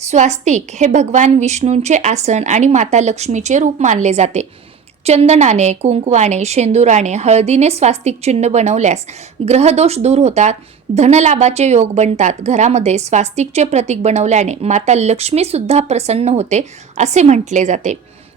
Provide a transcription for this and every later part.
स्वास्तिक हे भगवान विष्णूंचे आसन आणि माता लक्ष्मीचे रूप मानले जाते. चंदनाने कुंकवाने शेंदुराने हळदीने स्वास्तिक चिन्ह बनवल्यास ग्रहदोष दूर होतात धनलाभाचे योग बनतात घरामध्ये स्वास्तिकचे प्रतीक बनवल्याने माता लक्ष्मी सुद्धा प्रसन्न होते असे म्हटले जाते.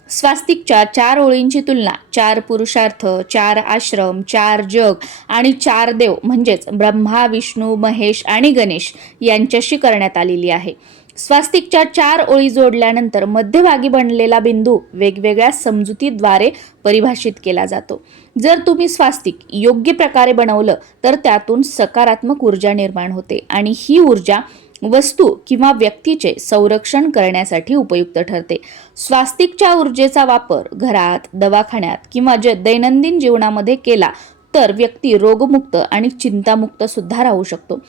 स्वास्तिकच्या चार ओळींची तुलना चार पुरुषार्थ चार आश्रम चार जग आणि चार देव म्हणजेच ब्रह्मा विष्णू महेश आणि गणेश यांच्याशी करण्यात आलेली आहे. स्वास्तिकच्या चार ओळी जोडल्यानंतर मध्यभागी बनलेला बिंदू वेगवेगळ्या समजुतीद्वारे परिभाषित केला जातो. जर तुम्ही स्वास्तिक योग्य प्रकारे बनवलं तर त्यातून सकारात्मक ऊर्जा निर्माण होते आणि ही ऊर्जा वस्तू किंवा व्यक्तीचे संरक्षण करण्यासाठी उपयुक्त ठरते. स्वास्तिकच्या ऊर्जेचा वापर घरात दवाखान्यात किंवा जे दैनंदिन जीवनामध्ये केला तर व्यक्ती रोगमुक्त आणि चिंतामुक्त सुद्धा राहू शकतो.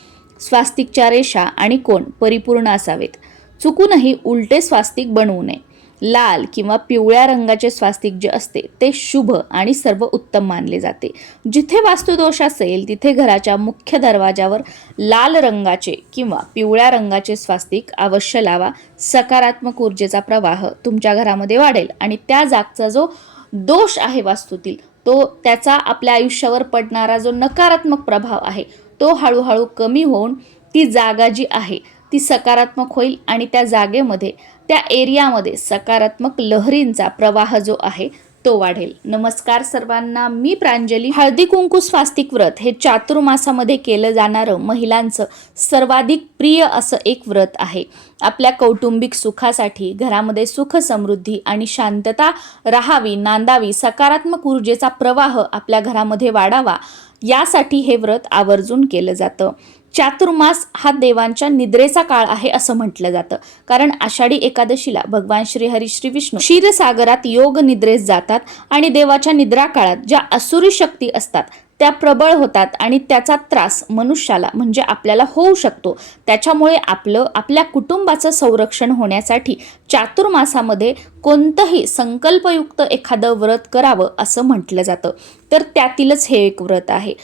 स्वास्तिकच्या रेषा आणि कोण परिपूर्ण असावेत. चुकूनही उलटे स्वास्तिक बनवू नये. लाल किंवा पिवळ्या रंगाचे स्वास्तिक जे असते ते शुभ आणि सर्व उत्तम मानले जाते. जिथे वास्तुदोष असेल तिथे घराच्या मुख्य दरवाजावर लाल रंगाचे किंवा पिवळ्या रंगाचे स्वास्तिक अवश्य लावा. सकारात्मक ऊर्जेचा प्रवाह तुमच्या घरामध्ये वाढेल आणि त्या जागचा जो दोष आहे वास्तूतील तो त्याचा आपल्या आयुष्यावर पडणारा जो नकारात्मक प्रभाव आहे तो हळूहळू कमी होऊन ती जागा जी आहे ती सकारात्मक होईल आणि त्या जागेमध्ये त्या एरियामध्ये सकारात्मक लहरींचा प्रवाह जो आहे तो वाढेल. नमस्कार सर्वांना मी प्रांजली. हळदी कुंकू स्वास्तिक व्रत हे चातुर्मासामध्ये केलं जाणारं महिलांचं सर्वाधिक प्रिय असं एक व्रत आहे. आपल्या कौटुंबिक सुखासाठी घरामध्ये सुख समृद्धी आणि शांतता राहावी नांदावी सकारात्मक ऊर्जेचा प्रवाह आपल्या घरामध्ये वाढावा यासाठी हे व्रत आवर्जून केलं जातं. चातुर्मास हा देवांच्या निद्रेचा काळ आहे असं म्हटलं जातं. कारण आषाढी एकादशीला भगवान श्री हरी श्री विष्णू क्षीरसागरात योग निद्रेस जातात आणि देवाच्या निद्रा काळात ज्या असुरी शक्ती असतात त्या प्रबळ होतात आणि त्याचा त्रास मनुष्याला म्हणजे आपल्याला होऊ शकतो. त्याच्यामुळे आपलं आपल्या कुटुंबाचं संरक्षण होण्यासाठी चातुर्मासामध्ये कोणतंही संकल्पयुक्त एखादं व्रत करावं असं म्हटलं जातं. तर त्यातीलच हे एक व्रत आहे.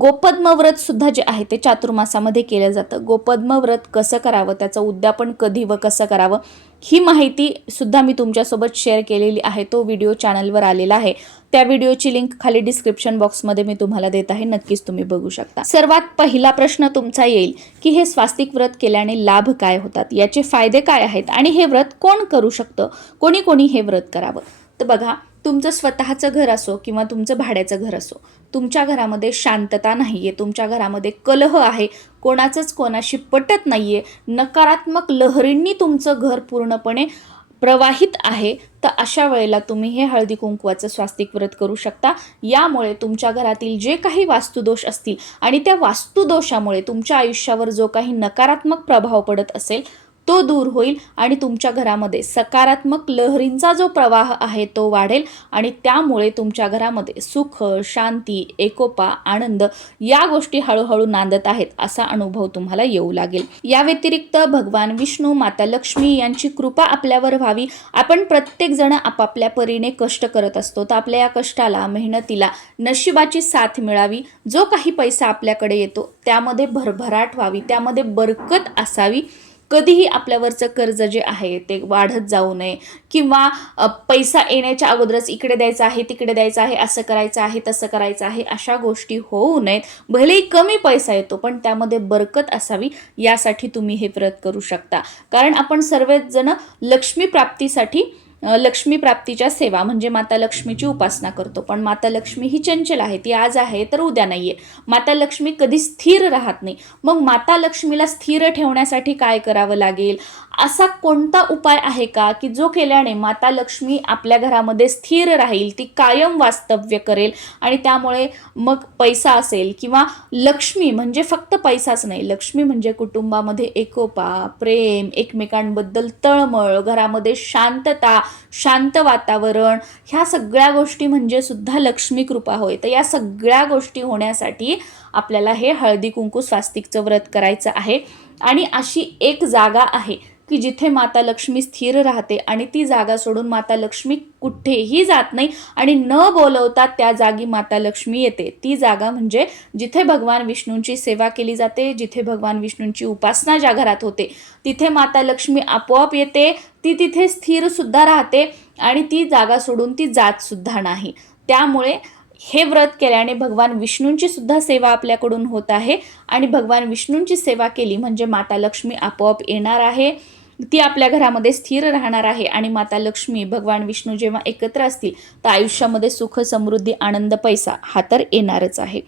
गोपद्म व्रत सुद्धा जे आहे ते चातुर्मासामध्ये केलं जातं. गोपद्म व्रत कसं करावं त्याचं उद्यापन कधी व कसं करावं ही माहिती सुद्धा मी तुमच्यासोबत शेअर केलेली आहे. तो व्हिडिओ चॅनलवर आलेला आहे. त्या व्हिडिओची लिंक खाली डिस्क्रिप्शन बॉक्समध्ये मी तुम्हाला देत आहे. नक्कीच तुम्ही बघू शकता. सर्वात पहिला प्रश्न तुमचा येईल की हे स्वास्तिक व्रत केल्याने लाभ काय होतात? याचे फायदे काय आहेत? आणि हे व्रत कोण करू शकतं? कोणी कोणी हे व्रत करावं? तर बघा तुमचं स्वतःचं घर असो किंवा तुमचं भाड्याचं घर असो तुमच्या घरामध्ये शांतता नाही आहे तुमच्या घरामध्ये कलह आहे कोणाचंच कोणाशी पटत नाही आहे नकारात्मक लहरींनी तुमचं घर पूर्णपणे प्रवाहित आहे तर अशा वेळेला तुम्ही हे हळदी कुंकवाचं स्वास्तिक व्रत करू शकता. यामुळे तुमच्या घरातील जे काही वास्तुदोष असतील आणि त्या वास्तुदोषामुळे तुमच्या आयुष्यावर जो काही नकारात्मक प्रभाव पडत असेल तो दूर होईल आणि तुमच्या घरामध्ये सकारात्मक लहरींचा जो प्रवाह आहे तो वाढेल आणि त्यामुळे तुमच्या घरामध्ये सुख शांती एकोपा आनंद या गोष्टी हळूहळू नांदत आहेत असा अनुभव तुम्हाला येऊ लागेल. या व्यतिरिक्त भगवान विष्णू माता लक्ष्मी यांची कृपा आपल्यावर व्हावी. आपण प्रत्येक जण आपापल्या परीने कष्ट करत असतो. तर आपल्या या कष्टाला मेहनतीला नशिबाची साथ मिळावी. जो काही पैसा आपल्याकडे येतो त्यामध्ये भरभराट व्हावी. त्यामध्ये बरकत असावी. कधीही आपल्यावरचं कर्ज जे आहे ते वाढत जाऊ नये. किंवा पैसा येण्याच्या अगोदरच इकडे द्यायचा आहे तिकडे द्यायचं आहे असं करायचं आहे तसं करायचं आहे अशा गोष्टी होऊ नयेत. भलेही कमी पैसा येतो पण त्यामध्ये बरकत असावी यासाठी तुम्ही हे व्रत करू शकता. कारण आपण सर्वच जण लक्ष्मी प्राप्तीसाठी लक्ष्मी प्राप्तीच्या सेवा म्हणजे माता लक्ष्मीची उपासना करतो. पण माता लक्ष्मी ही चंचल आहे ती आज आहे तर उद्या नाही आहे माता लक्ष्मी कधी स्थिर राहत नाही. मग माता लक्ष्मीला स्थिर ठेवण्यासाठी काय करावं लागेल? असा कोणता उपाय आहे का की जो केल्याने माता लक्ष्मी आपल्या घरामध्ये स्थिर राहील ती कायम वास्तव्य करेल आणि त्यामुळे मग पैसा असेल किंवा लक्ष्मी म्हणजे फक्त पैसाच नाही लक्ष्मी म्हणजे कुटुंबामध्ये एकोपा प्रेम एकमेकांबद्दल तळमळ घरामध्ये शांतता शांत वातावरण ह्या सगळ्या गोष्टी म्हणजे सुद्धा लक्ष्मी कृपा होय. तर या सगळ्या गोष्टी होण्यासाठी आपल्याला हे हळदी कुंकू स्वास्तिकचं व्रत करायचं आहे. आणि अशी एक जागा आहे की जिथे माता लक्ष्मी स्थिर राहते आणि ती जागा सोडून माता लक्ष्मी कुठेही जात नाही आणि न बोलवता त्या जागी माता लक्ष्मी येते. ती जागा म्हणजे जिथे भगवान विष्णूंची सेवा केली जाते जिथे भगवान विष्णूंची उपासना ज्या घरात होते तिथे माता लक्ष्मी आपोआप येते ती तिथे स्थिर सुद्धा राहते आणि ती जागा सोडून ती जात सुद्धा नाही. त्यामुळे हे व्रत केल्याने भगवान विष्णूंची सुद्धा सेवा आपल्याकडून होत आहे आणि भगवान विष्णूंची सेवा केली म्हणजे माता लक्ष्मी आपोआप येणार आहे. ती आपल्या घरामध्ये स्थिर राहणार आहे आणि माता लक्ष्मी भगवान विष्णू जेव्हा एकत्र असतील तर आयुष्यामध्ये सुख समृद्धी आनंद पैसा हा तर येणारच आहे.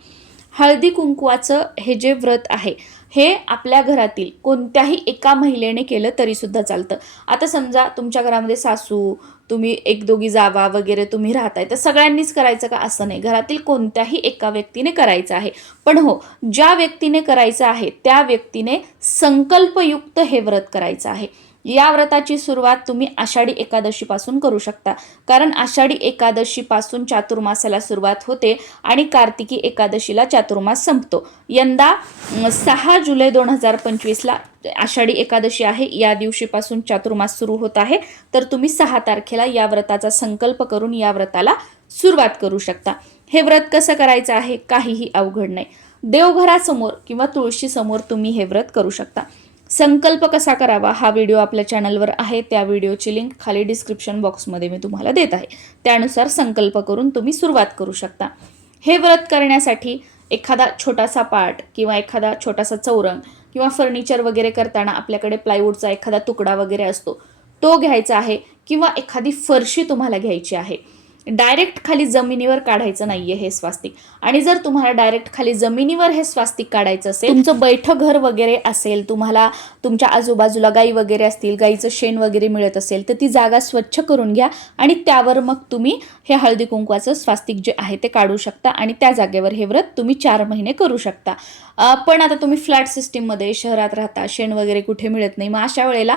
हळदी कुंकवाचं हे जे व्रत आहे हे आपल्या घरातील कोणत्याही एका महिलेने केलं तरीसुद्धा चालतं. आता समजा तुमच्या घरामध्ये सासू तुम्ही एक दोघी जावा वगैरे तुम्ही राहताय तर सगळ्यांनीच करायचं का? असं नाही. घरातील कोणत्याही एका व्यक्तीने करायचं आहे. पण हो ज्या व्यक्तीने करायचं आहे त्या व्यक्तीने संकल्पयुक्त हे व्रत करायचं आहे. या व्रताची सुरुवात तुम्ही आषाढी एकादशीपासून करू शकता. कारण आषाढी एकादशीपासून चातुर्मासाला सुरुवात होते आणि कार्तिकी एकादशीला चातुर्मास संपतो. यंदा सहा जुलै दोन हजार पंचवीसला आषाढी एकादशी आहे. या दिवशीपासून चातुर्मास सुरू होत आहे. तर तुम्ही सहा तारखेला या व्रताचा संकल्प करून या व्रताला सुरुवात करू शकता. हे व्रत कसं करायचं आहे? काहीही अवघड नाही. देवघरासमोर किंवा तुळशीसमोर तुम्ही हे व्रत करू शकता. संकल्प कसा करावा हा व्हिडिओ आपल्या चॅनलवर आहे. त्या व्हिडिओची लिंक खाली डिस्क्रिप्शन बॉक्समध्ये मी तुम्हाला देत आहे. त्यानुसार संकल्प करून तुम्ही सुरुवात करू शकता. हे व्रत करण्यासाठी एखादा छोटासा पाट किंवा एखादा छोटासा चौरंग किंवा फर्निचर वगैरे करताना आपल्याकडे प्लायवूडचा एखादा तुकडा वगैरे असतो तो घ्यायचा आहे किंवा एखादी फरशी तुम्हाला घ्यायची आहे. डायरेक्ट खाली जमिनीवर काढायचं नाहीये हे स्वास्तिक. आणि जर तुम्हाला डायरेक्ट खाली जमिनीवर हे स्वास्तिक काढायचं असेल तुमचं बैठं घर वगैरे असेल तुम्हाला तुमच्या आजूबाजूला गाई वगैरे असतील गाईचं शेण वगैरे मिळत असेल तर ती जागा स्वच्छ करून घ्या आणि त्यावर मग तुम्ही हे हळदी कुंकवाचं स्वास्तिक जे आहे ते काढू शकता आणि त्या जागेवर हे व्रत तुम्ही चार महिने करू शकता. पण आता तुम्ही फ्लॅट सिस्टीममध्ये शहरात राहता शेण वगैरे कुठे मिळत नाही मग अशा वेळेला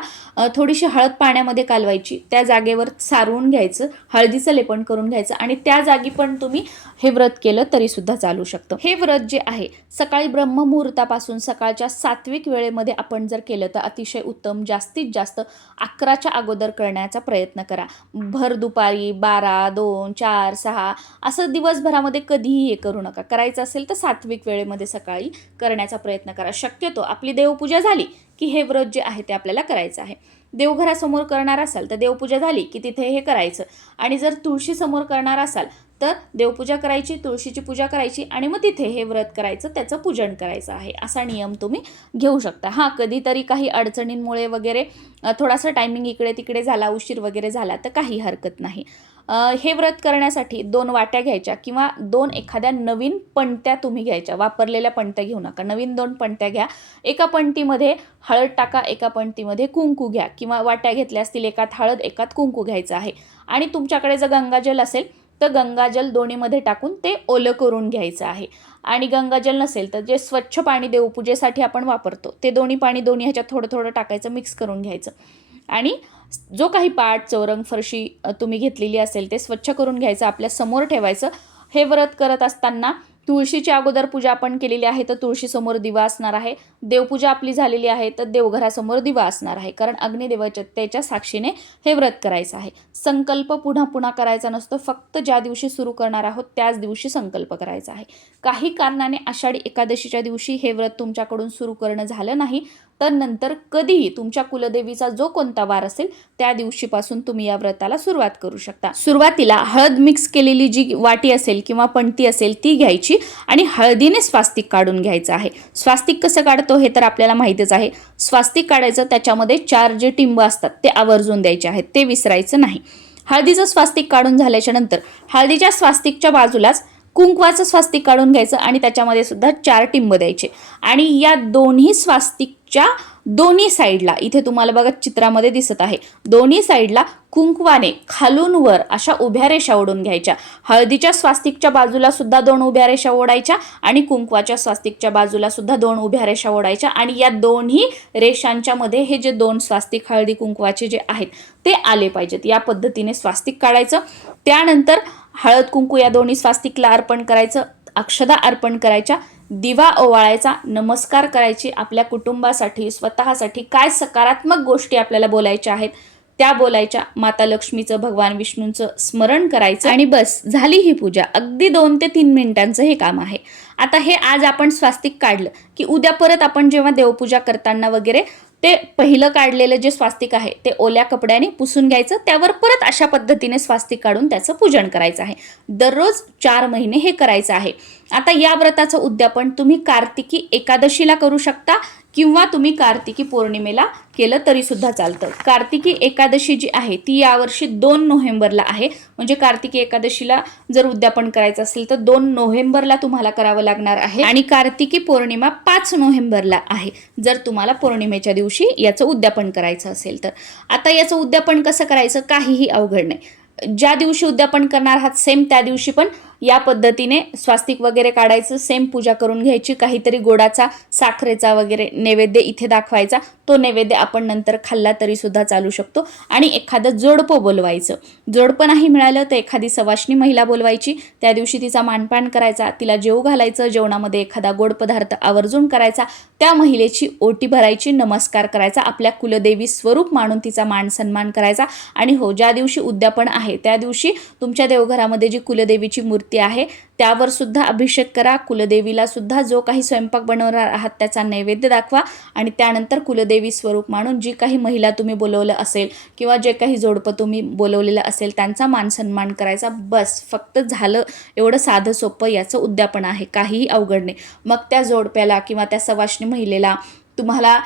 थोडीशी हळद पाण्यामध्ये कालवायची त्या जागेवर सारवून घ्यायचं हळदीचं लेपन करून घ्यायचं आणि त्या जागी पण तुम्ही हे व्रत केलं तरीसुद्धा चालू शकतं. हे व्रत जे आहे सकाळी ब्रह्ममुहूर्तापासून सकाळच्या सात्विक वेळेमध्ये आपण जर केलं तर अतिशय उत्तम जास्तीत जास्त अकराच्या अगोदर करण्याचा प्रयत्न करा. भर दुपारी बारा दोन चार सहा असं दिवसभरामध्ये कधीही हे करू नका. करायचं असेल तर सात्विक वेळेमध्ये सकाळी करण्याचा प्रयत्न करा. शक्यतो आपली देवपूजा झाली की हे व्रत जे आहे ते आपल्याला करायचं आहे. देवघरासमोर करणार असाल तर देवपूजा झाली की तिथे हे करायचं. आणि जर तुळशीसमोर करणार असाल तर देवपूजा करायची तुळशीची पूजा करायची आणि मग तिथे हे व्रत करायचं त्याचं पूजन करायचं आहे. असा नियम तुम्ही घेऊ शकता. हां कधीतरी काही अडचणींमुळे वगैरे थोडासा टायमिंग इकडे तिकडे झाला उशीर वगैरे झाला तर काही हरकत नाही. हे व्रत करण्यासाठी दोन वाट्या घ्यायच्या किंवा दोन एखाद्या नवीन पणत्या तुम्ही घ्यायच्या. वापरलेल्या पणत्या घेऊ नका. नवीन दोन पणत्या घ्या. एका पणतीमध्ये हळद टाका एका पणतीमध्ये कुंकू घ्या किंवा वाट्या घेतल्या असतील एकात हळद एकात कुंकू घ्यायचं आहे. आणि तुमच्याकडे जर गंगाजल असेल तर गंगाजल दोन्हीमध्ये टाकून ते ओलं करून घ्यायचं आहे. आणि गंगाजल नसेल तर जे स्वच्छ पाणी देवपूजेसाठी आपण वापरतो ते दोन्ही पाणी दोन्ही ह्याच्यात थोडं थोडं टाकायचं मिक्स करून घ्यायचं. आणि जो काही पाट चौरंग फरशी तुम्ही घेतलेली असेल ते स्वच्छ करून घ्यायचं आपल्यासमोर ठेवायचं. हे व्रत करत असताना तुळशीची अगोदर पूजा आपण केलेली आहे तर तुळशीसमोर दिवा असणार आहे. देवपूजा आपली झालेली आहे तर देवघरासमोर दिवा असणार आहे. कारण अग्निदेवतेच्या साक्षीने हे व्रत करायचं आहे. संकल्प पुन्हा पुन्हा करायचा नसतो. फक्त ज्या दिवशी सुरू करणार आहोत त्याच दिवशी संकल्प करायचा आहे. काही कारणाने आषाढी एकादशीच्या दिवशी हे व्रत तुमच्याकडून सुरू करणं झालं नाही. तर नंतर कधीही तुमच्या कुलदेवीचा जो कोणता वार असेल त्या दिवशीपासून तुम्ही या व्रताला सुरुवात करू शकता. सुरुवातीला हळद मिक्स केलेली जी वाटी असेल किंवा पणती असेल ती घ्यायची आणि हळदीने स्वास्तिक काढून घ्यायचं आहे. स्वास्तिक कसं काढतो हे तर आपल्याला माहितीच आहे. स्वास्तिक काढायचं त्याच्यामध्ये चार जे टिंब असतात ते आवर्जून द्यायचे आहेत ते विसरायचं नाही. हळदीचं स्वास्तिक काढून झाल्याच्यानंतर हळदीच्या स्वास्तिकच्या बाजूलाच कुंकवाचं स्वास्तिक काढून घ्यायचं आणि त्याच्यामध्ये सुद्धा चार टिंब द्यायचे. आणि या दोन्ही स्वास्तिकच्या दोन्ही साईडला इथे तुम्हाला बघा चित्रामध्ये दिसत आहे दोन्ही साईडला कुंकवाने खालून वर अशा उभ्या रेषा ओढून घ्यायच्या. हळदीच्या स्वास्तिकच्या बाजूला सुद्धा दोन उभ्या रेषा ओढायच्या आणि कुंकवाच्या स्वास्तिकच्या बाजूला सुद्धा दोन उभ्या रेषा ओढायच्या. आणि या दोन्ही रेषांच्या मध्ये हे जे दोन स्वास्तिक हळदी कुंकवाचे जे आहेत ते आले पाहिजेत. या पद्धतीने स्वास्तिक काढायचं. त्यानंतर हळद कुंकू या दोन्ही स्वास्तिकला अर्पण करायचं अक्षदा अर्पण करायच्या दिवा ओवाळायचा नमस्कार करायची आपल्या कुटुंबासाठी स्वतःसाठी काय सकारात्मक गोष्टी आपल्याला बोलायच्या आहेत त्या बोलायच्या. माता लक्ष्मीचं भगवान विष्णूंचं स्मरण करायचं. आणि बस झाली ही पूजा. अगदी दोन ते तीन मिनिटांचं हे काम आहे. आता हे आज आपण स्वास्तिक काढलं की उद्या परत आपण जेव्हा देवपूजा करताना वगैरे ते पहिलं काढलेलं जे स्वास्तिक आहे ते ओल्या कपड्याने पुसून घ्यायचं. त्यावर परत अशा पद्धतीने स्वास्तिक काढून त्याचं पूजन करायचं आहे. दररोज चार महिने हे करायचं आहे. आता या व्रताचं उद्यापन तुम्ही कार्तिकी एकादशीला करू शकता. किंवा तुम्ही कार्तिकी पौर्णिमेला केलं तरी सुद्धा चालतं. कार्तिकी एकादशी जी आहे ती यावर्षी दोन नोव्हेंबरला आहे. म्हणजे कार्तिकी एकादशीला जर उद्यापन करायचं असेल तर दोन नोव्हेंबरला तुम्हाला करावं लागणार आहे. आणि कार्तिकी पौर्णिमा पाच नोव्हेंबरला आहे जर तुम्हाला पौर्णिमेच्या दिवशी याचं उद्यापन करायचं असेल तर. आता याचं उद्यापन कसं करायचं? काहीही अवघड नाही. ज्या दिवशी उद्यापन करणार आहात सेम त्या दिवशी पण या पद्धतीने स्वास्तिक वगैरे काढायचं सेम पूजा करून घ्यायची काहीतरी गोडाचा साखरेचा वगैरे नैवेद्य इथे दाखवायचा तो नैवेद्य आपण नंतर खाल्ला तरी सुद्धा चालू शकतो. आणि एखादं जोडपं बोलवायचं. जोडपं नाही मिळालं तर एखादी सवाष्णी महिला बोलवायची त्या दिवशी तिचा मानपान करायचा तिला जेव घालायचं जेवणामध्ये एखादा गोड पदार्थ आवर्जून करायचा त्या महिलेची ओटी भरायची नमस्कार करायचा आपल्या कुलदेवी स्वरूप मानून तिचा मान सन्मान करायचा. आणि हो ज्या दिवशी उद्यापन आहे त्या दिवशी तुमच्या देवघरामध्ये जी कुलदेवीची मूर्ती आहे. त्यावर सुद्धा अभिषेक करा. कुलदेवीला सुद्धा जो काही स्वयंपाक बनवणार आहात त्याचा नैवेद्य दाखवा आणि त्यानंतर कुलदेवी स्वरूप मानून जी काही महिला तुम्ही बोलवलं असेल किंवा जे काही जोडपं तुम्ही बोलवलेलं असेल त्यांचा मान सन्मान करायचा. बस फक्त झालं. एवढं साधं सोपं याचं उद्यापन आहे. काहीही अवघड नाही. मग त्या जोडप्याला किंवा त्या सवाष्णी महिलेला तुम्हाला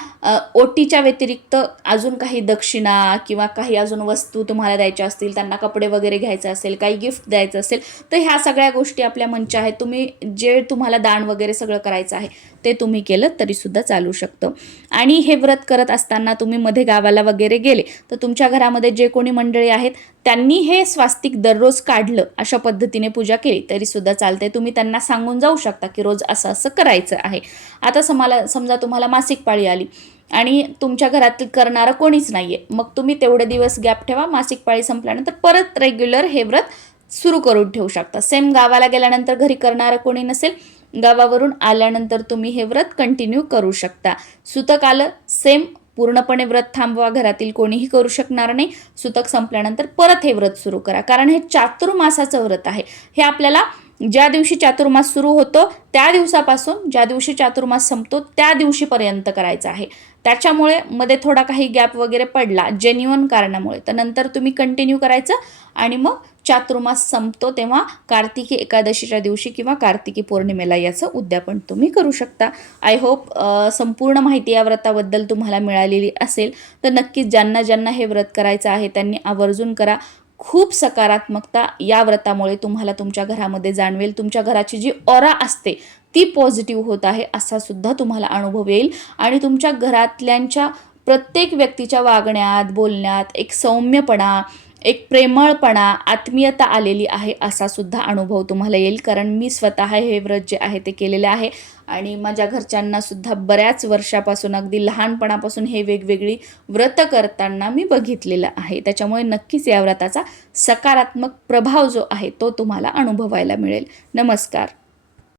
ओटीच्या व्यतिरिक्त अजून काही दक्षिणा किंवा काही अजून वस्तू तुम्हाला द्यायच्या असतील त्यांना कपडे वगैरे घ्यायचे असेल काही गिफ्ट द्यायचं असेल तर ह्या सगळ्या गोष्टी आपल्या मंच आहेत. तुम्ही जे तुम्हाला दान वगैरे सगळं करायचं आहे ते तुम्ही केलं तरीसुद्धा चालू शकतं. आणि हे व्रत करत असताना तुम्ही मध्ये गावाला वगैरे गेले तर तुमच्या घरामध्ये जे कोणी मंडळी आहेत त्यांनी हे स्वास्तिक दररोज काढलं अशा पद्धतीने पूजा केली तरीसुद्धा चालते तुम्ही त्यांना सांगून जाऊ शकता की रोज असं असं करायचं आहे. आता समाला समजा तुम्हाला मासिक पाळी आली आणि तुमच्या घरात करणारं कोणीच नाही आहे मग तुम्ही तेवढे दिवस गॅप ठेवा मासिक पाळी संपल्यानंतर परत रेग्युलर हे व्रत सुरू करून ठेवू शकता. सेम गावाला गेल्यानंतर घरी करणारं कोणी नसेल गावावरून आल्यानंतर तुम्ही हे व्रत कंटिन्यू करू शकता. सुतक आलं सेम पूर्णपणे व्रत थांबवा घरातील कोणीही करू शकणार नाही. सुतक संपल्यानंतर परत हे व्रत सुरू करा. कारण हे चातुर्मासाचं व्रत आहे. हे आपल्याला ज्या दिवशी चातुर्मास सुरू होतो त्या दिवसापासून ज्या दिवशी चातुर्मास संपतो त्या दिवशीपर्यंत करायचं आहे. त्याच्यामुळे मध्ये थोडा काही गॅप वगैरे पडला जेन्युअन कारणामुळे. तर नंतर तुम्ही कंटिन्यू करायचं आणि मग चातुर्मास संपतो तेव्हा कार्तिकी एकादशीच्या दिवशी किंवा कार्तिकी पौर्णिमेला याचं उद्यापन तुम्ही करू शकता. आय होप संपूर्ण माहिती या व्रताबद्दल तुम्हाला मिळालेली असेल तर नक्कीच ज्यांना ज्यांना हे व्रत करायचं आहे त्यांनी आवर्जून करा. खूप सकारात्मकता या व्रतामुळे तुम्हाला तुमच्या घरामध्ये जाणवेल. तुमच्या घराची जी ओरा असते ती पॉझिटिव्ह होत आहे असा सुद्धा तुम्हाला अनुभव येईल. आणि तुमच्या घरातल्यांच्या प्रत्येक व्यक्तीच्या वागण्यात बोलण्यात एक सौम्यपणा एक प्रेमळपणा आत्मीयता आलेली आहे असा सुद्धा अनुभव तुम्हाला येईल. कारण मी स्वतः हे व्रत जे आहे ते केलेले आहे आणि माझ्या घरच्यांना सुद्धा बऱ्याच वर्षापासून अगदी लहानपणापासून हे वेगवेगळी व्रत करताना मी बघितलेलं आहे. त्याच्यामुळे नक्कीच या व्रताचा सकारात्मक प्रभाव जो आहे तो तुम्हाला अनुभवायला मिळेल. नमस्कार.